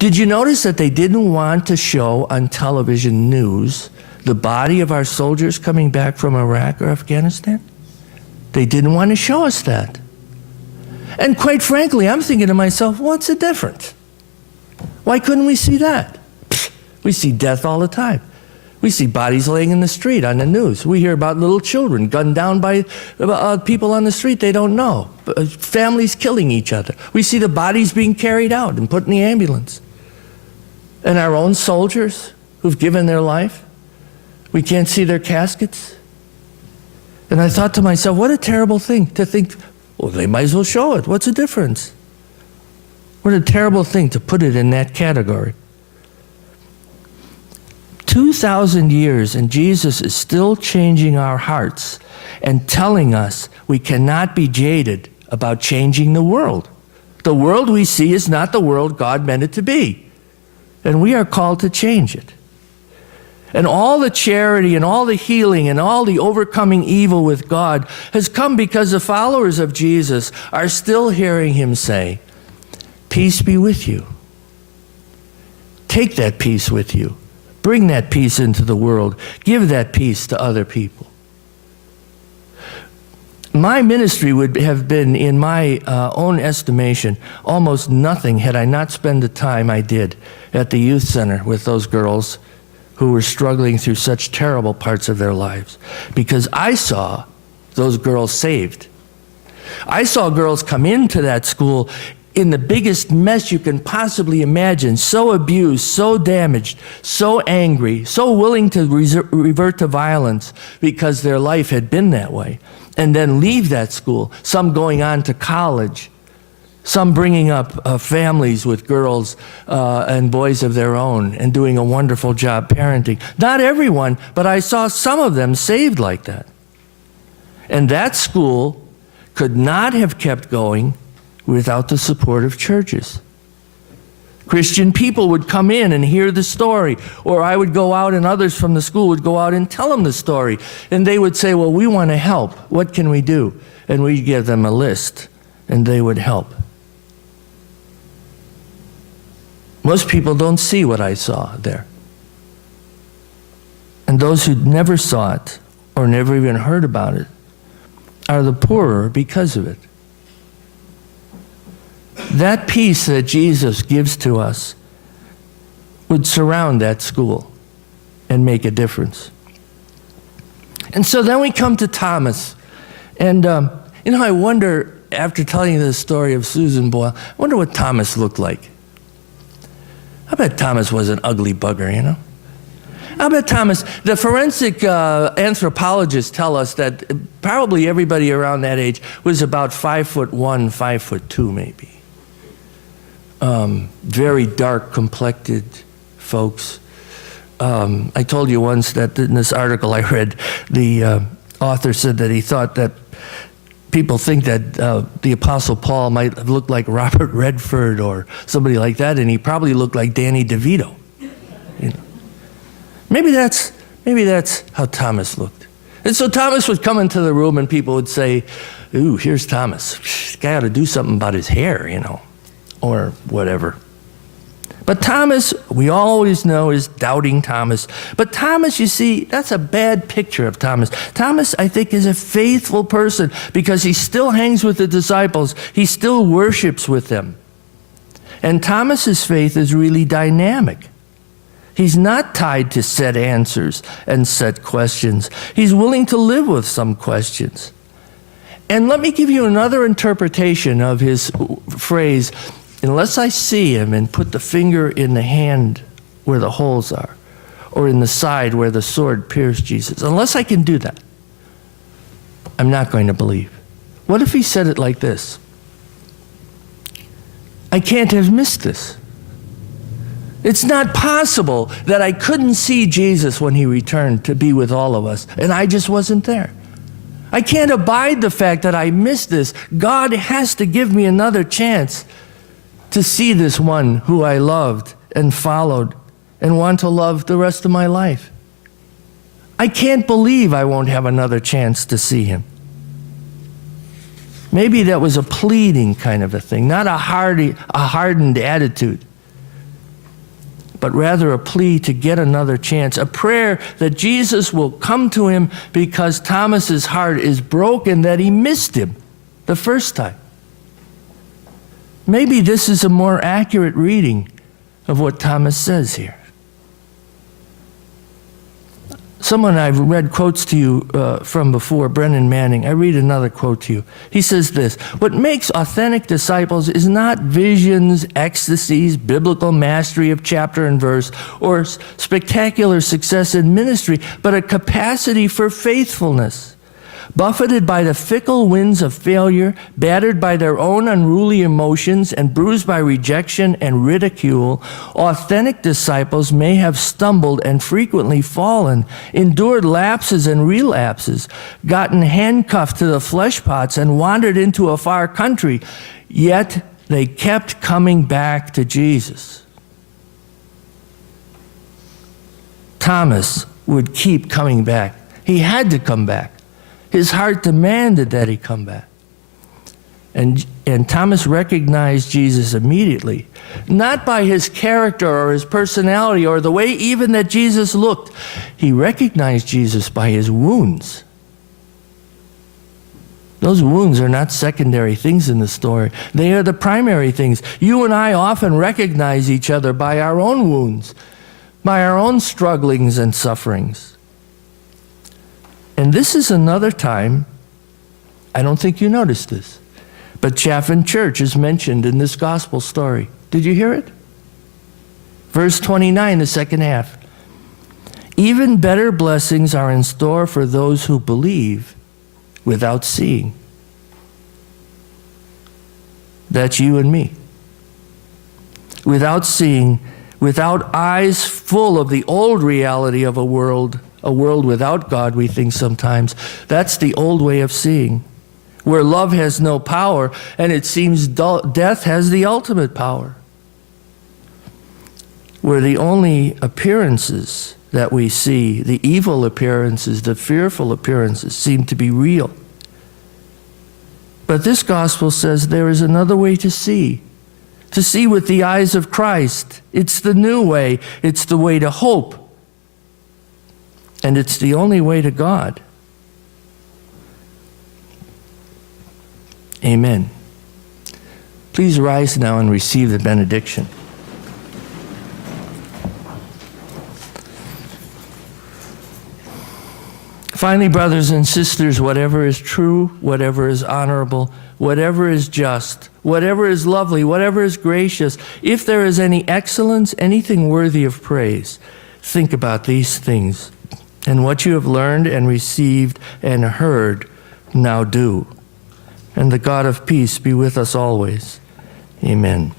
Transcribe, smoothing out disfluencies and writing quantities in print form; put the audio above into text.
Did you notice that they didn't want to show on television news the body of our soldiers coming back from Iraq or Afghanistan? They didn't want to show us that. And quite frankly, I'm thinking to myself, what's the difference? Why couldn't we see that? We see death all the time. We see bodies laying in the street on the news. We hear about little children gunned down by people on the street they don't know. Families killing each other. We see the bodies being carried out and put in the ambulance. And our own soldiers who've given their life, we can't see their caskets. And I thought to myself, what a terrible thing to think, well, they might as well show it. What's the difference? What a terrible thing to put it in that category. 2,000 years and Jesus is still changing our hearts and telling us we cannot be jaded about changing the world. The world we see is not the world God meant it to be. And we are called to change it. And all the charity and all the healing and all the overcoming evil with God has come because the followers of Jesus are still hearing him say, peace be with you. Take that peace with you. Bring that peace into the world. Give that peace to other people. My ministry would have been, in my own estimation, almost nothing had I not spent the time I did at the youth center with those girls who were struggling through such terrible parts of their lives. Because I saw those girls saved. I saw girls come into that school in the biggest mess you can possibly imagine, so abused, so damaged, so angry, so willing to revert to violence because their life had been that way, and then leave that school, some going on to college, some bringing up families with girls and boys of their own and doing a wonderful job parenting. Not everyone, but I saw some of them saved like that. And that school could not have kept going without the support of churches. Christian people would come in and hear the story, or I would go out and others from the school would go out and tell them the story. And they would say, well, we want to help. What can we do? And we'd give them a list, and they would help. Most people don't see what I saw there. And those who never saw it, or never even heard about it, are the poorer because of it. That peace that Jesus gives to us would surround that school and make a difference. And so then we come to Thomas. And, I wonder, after telling you the story of Susan Boyle, I wonder what Thomas looked like. I bet Thomas was an ugly bugger, I bet Thomas, the forensic anthropologists tell us that probably everybody around that age was about 5'1", 5'2", maybe. Very dark complected folks. I told you once that in this article I read, the author said that he thought that people think that the Apostle Paul might have looked like Robert Redford or somebody like that, and he probably looked like Danny DeVito. Maybe that's how Thomas looked. And so Thomas would come into the room and people would say, ooh, here's Thomas. This guy ought to do something about his hair, or whatever. But Thomas, we always know, is doubting Thomas. But Thomas, you see, that's a bad picture of Thomas. Thomas, I think, is a faithful person because he still hangs with the disciples. He still worships with them. And Thomas's faith is really dynamic. He's not tied to set answers and set questions. He's willing to live with some questions. And let me give you another interpretation of his phrase, unless I see him and put the finger in the hand where the holes are, or in the side where the sword pierced Jesus, unless I can do that, I'm not going to believe. What if he said it like this? I can't have missed this. It's not possible that I couldn't see Jesus when he returned to be with all of us, and I just wasn't there. I can't abide the fact that I missed this. God has to give me another chance to see this one who I loved and followed and want to love the rest of my life. I can't believe I won't have another chance to see him. Maybe that was a pleading kind of a thing, not a hardened attitude. but rather a plea to get another chance, a prayer that Jesus will come to him because Thomas's heart is broken that he missed him the first time. Maybe this is a more accurate reading of what Thomas says here. Someone I've read quotes to you from before, Brennan Manning. I read another quote to you. He says this: what makes authentic disciples is not visions, ecstasies, biblical mastery of chapter and verse, or spectacular success in ministry, but a capacity for faithfulness. Buffeted by the fickle winds of failure, battered by their own unruly emotions, and bruised by rejection and ridicule, authentic disciples may have stumbled and frequently fallen, endured lapses and relapses, gotten handcuffed to the flesh pots and wandered into a far country, yet they kept coming back to Jesus. Thomas would keep coming back. He had to come back. His heart demanded that he come back. And Thomas recognized Jesus immediately, not by his character or his personality or the way even that Jesus looked. He recognized Jesus by his wounds. Those wounds are not secondary things in the story. They are the primary things. You and I often recognize each other by our own wounds, by our own strugglings and sufferings. And this is another time, I don't think you noticed this, but Chaffin Church is mentioned in this gospel story. Did you hear it? Verse 29, the second half. Even better blessings are in store for those who believe without seeing. That's you and me. Without seeing, without eyes full of the old reality of a world without God, we think sometimes. That's the old way of seeing, where love has no power, and it seems death has the ultimate power, where the only appearances that we see, the evil appearances, the fearful appearances, seem to be real. But this gospel says there is another way to see with the eyes of Christ. It's the new way. It's the way to hope. And it's the only way to God. Amen. Please rise now and receive the benediction. Finally, brothers and sisters, whatever is true, whatever is honorable, whatever is just, whatever is lovely, whatever is gracious, if there is any excellence, anything worthy of praise, think about these things. And what you have learned and received and heard, now do. And the God of peace be with us always. Amen.